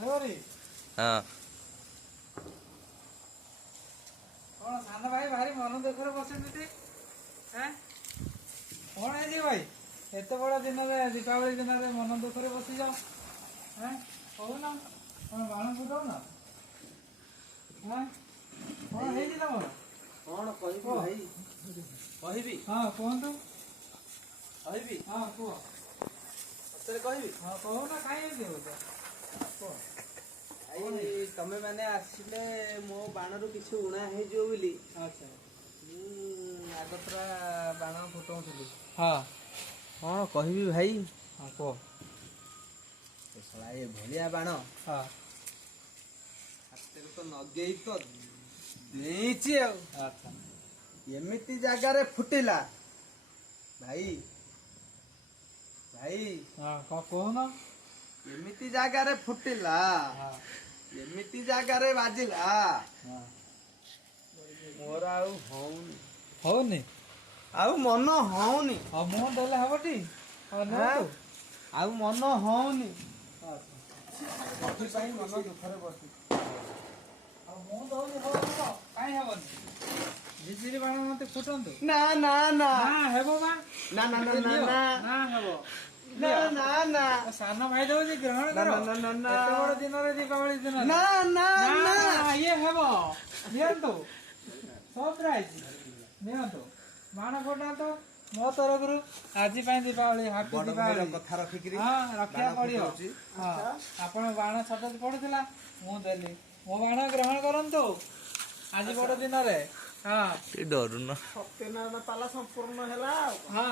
हाँ कौन सान भाई भारी मन दुखर बसुटी कौन है भाई एत बड़ा दिन दीपावली दिन मन दुखर बसी जाओ कहना कौन बाण फुटाऊ ना कौन है तुम कौन कहबी भाई कहबी हाँ कहतु कहबी हाँ कह सତରେ कहबी हाँ कहना कहीं कह भाई तमे माने आसिले मो बाणरू किछु उणा हे जो बोली अच्छा आगतरा बाण फुटाउथली हाँ कौन कहबी भाई हाँ कह ए साला ए भलिया बाण हाँ हाତରେ तो नगेई तो देइछि आ अच्छा एमिति जागा रे फुटिला भाई भाई हाँ कहना एमिति जागा रे फुटिला हाँ एमिति जागा रे बाजिला हाँ मोर आउ हौनी हौनी आउ मन हौनी ଆଉ ମୁହଁ ଦେଲେ ହବ ଟି ଆଉ ନିଅନ୍ତୁ आउ मन हौनी ଆଚ୍ଛା ସେଥିପାଇଁ ମନ ଦୁଃଖରେ ବସି ଆଉ ମୁଁ ଦଉନି ହବ କାଇଁ ହବନି ଝିଝିରି ବାଣ ମତେ ଫୁଟନ୍ତୁ ନା ନା ନା ନା ହେବ ବା ନା ନା ନା ନା ନା ନା ହେବ ନା ନା ନା ଆଉ ସାନ ଭାଇ ଦଉଛି ଗ୍ରହଣ କର ନା, ନା, ନା, ନା। ଏତେ ବଡ ଦିନରେ ଦୀପାବଳି ଦିନରେ ନା ନା ନା ନା ଇଏ ହେବ ନିଅନ୍ତୁ ସରପ୍ରାଇଜ ନିଅନ୍ତୁ ବାଣ ଫୁଟାନ୍ତୁ ମୋ ତରଫରୁ ଆଜି ପାଇଁ ଦୀପାବଳି ହାପି ବଡ ଦୀପାବଳି ଭାଇର କଥା ରଖିକିରି ହଁ ରଖିବାକୁ ବାଣ ପଡିବ ଫୁଟଉଛି। ହଁ ଆପଣ ବାଣ ସତେଜ ପଡୁଥିଲା ମୁଁ ଦେଲି ମୋ ବାଣ ଗ୍ରହଣ କରନ୍ତୁ ଆଜି ବଡ ଦିନରେ ହଁ ଡରୁନ ସତ୍ୟନାରାୟଣ ପାଲା ସମ୍ପୂର୍ଣ୍ଣ ହେଲା ହଁ